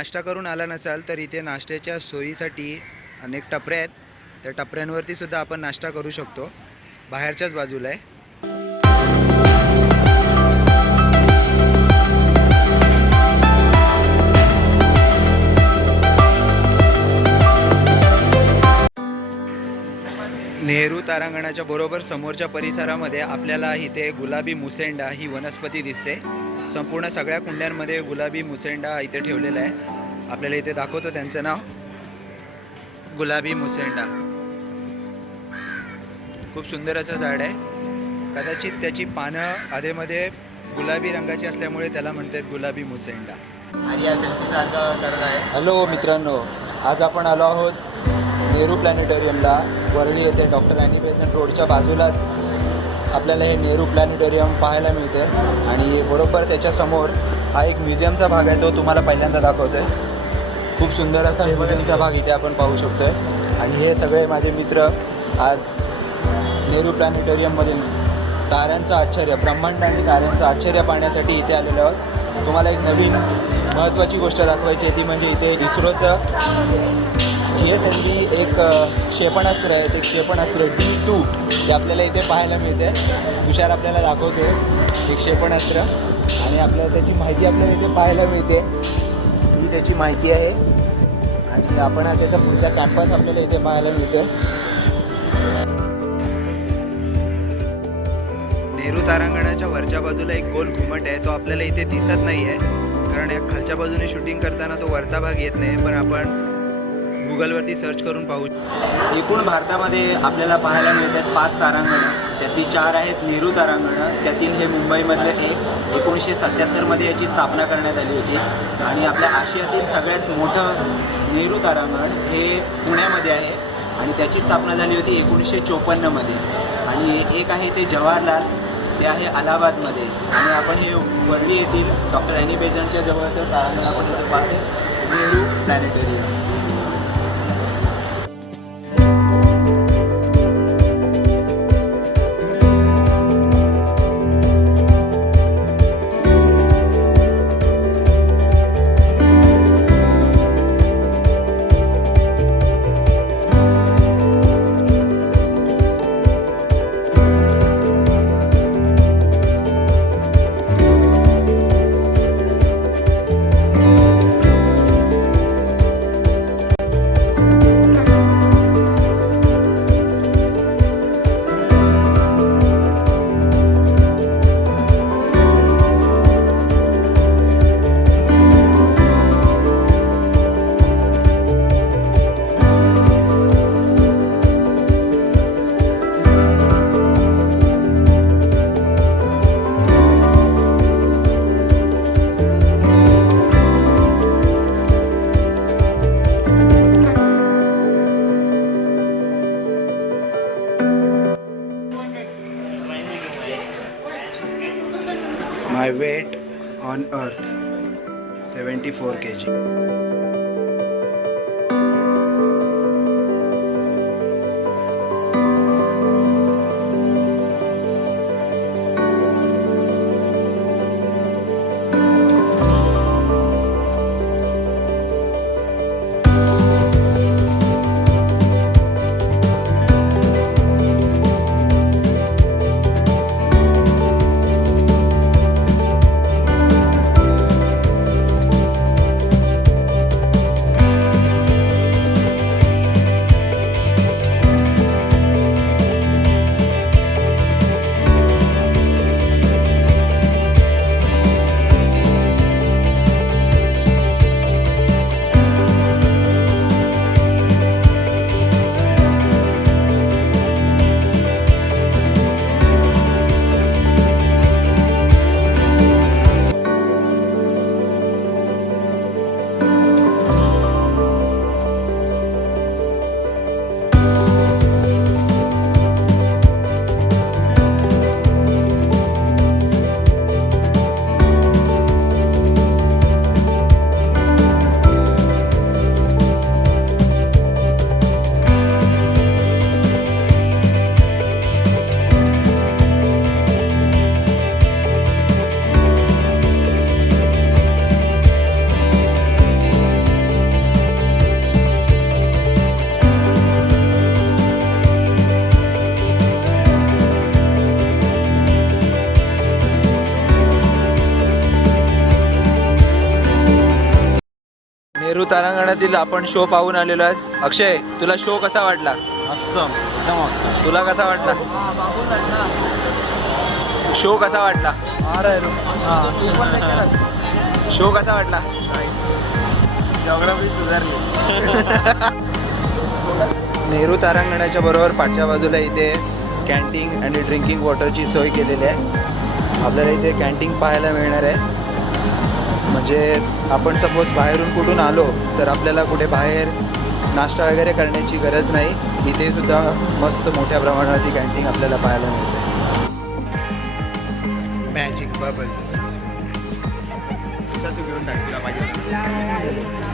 नाश्ता करून आला नसाल तर इथे नाश्त्याच्या सोयीसाठी अनेक टपऱ्या आहेत. त्या टपऱ्यांवरती सुद्धा आपण नाश्ता करू शकतो. बाहेरच्याच बाजूला आहे. नेहरू तारांगणाच्या बरोबर समोरच्या परिसरामध्ये आपल्याला इथे गुलाबी मुसेंडा ही वनस्पती दिसते. संपूर्ण सगळ्या कुंड्यांमध्ये गुलाबी मुसेंडा इथे ठेवलेला आहे. आपल्याला इथे दाखवतो त्यांचं नाव, गुलाबी मुसेंडा. खूप सुंदर असं झाड आहे. कदाचित त्याची पानं आधेमध्ये गुलाबी रंगाची असल्यामुळे त्याला म्हणतात गुलाबी मुसेंडा. हॅलो मित्रांनो, आज आपण आलो आहोत नेहरू प्लॅनेटोरियमला. वरळी येथे डॉक्टर ॲनी बेझंट रोडच्या बाजूलाच आपल्याला हे नेहरू प्लॅनेटोरियम पाहायला मिळते. आणि बरोबर त्याच्यासमोर हा एक म्युझियमचा भाग आहे, तो तुम्हाला पहिल्यांदा दाखवतो आहे. खूप सुंदर असा हे म्युझियमचा भाग इथे आपण पाहू शकतो आहे. आणि हे सगळे माझे मित्र आज नेहरू प्लॅनेटोरियममधील ताऱ्यांचं आश्चर्य, ब्रह्मांड आणि ताऱ्यांचं आश्चर्य पाहण्यासाठी इथे आलेलो आहोत. तुम्हाला एक नवीन महत्त्वाची गोष्ट दाखवायची आहे, ती म्हणजे इथे इस्रोचं GSLV एक क्षेपणास्त्र आहे. ते क्षेपणास्त्र D2 ते आपल्याला इथे पाहायला मिळते. तुषार आपल्याला दाखवतो एक क्षेपणास्त्र, आणि आपल्याला त्याची माहिती आपल्याला इथे पाहायला मिळते. ही त्याची माहिती आहे. आणि आपण त्याचा पुढचा कॅम्पस आपल्याला इथे पाहायला मिळतो. नेहरू तारांगणाच्या वरच्या बाजूला एक गोल घुमट आहे, तो आपल्याला इथे दिसत नाही आहे कारण या खालच्या बाजूने शूटिंग करताना तो वरचा भाग येत नाही. पण आपण गुगलवरती सर्च करून पाहू. एकूण भारतामध्ये आपल्याला पाहायला मिळतात 5 तारांगणं. त्यातली 4 आहेत नेहरू तारांगणं. त्यातील हे मुंबईमधले एक 1977मध्ये याची स्थापना करण्यात आली होती. आणि आपल्या आशियातील सगळ्यात मोठं नेहरू तारांगण हे पुण्यामध्ये आहे आणि त्याची स्थापना झाली होती 1954मध्ये. आणि एक आहे ते जवाहरलाल, ते आहे अलाहाबादमध्ये. आणि आपण हे वरळी येथील डॉक्टर ॲनी बेझंटच्या जवळचं तारांगण आपण इथे पाहतो, Nehru planetarium. My weight on earth 74 kg. Nehru तारांगणातील आपण शो पाहून आलेलो आहे. अक्षय, तुला शो कसा वाटला? असम एकदम असम. तुला कसा वाटला? शो कसा वाटला? शो कसा वाटला? जॉग्राफी सुधारली. नेहरू तारांगणाच्या बरोबर पाठच्या बाजूला इथे कॅन्टीन आणि ड्रिंकिंग वॉटरची सोय केलेली आहे. आपल्याला इथे कॅन्टीन पाहायला मिळणार आहे. म्हणजे आपण सपोज बाहेरून कुठून आलो तर आपल्याला कुठे बाहेर नाश्ता वगैरे करण्याची गरज नाही. इथे सुद्धा मस्त मोठ्या प्रमाणात ही कॅन्टीन आपल्याला पाहायला मिळते. Magic bubbles. तू घेऊन टाक तुला पाहिजे.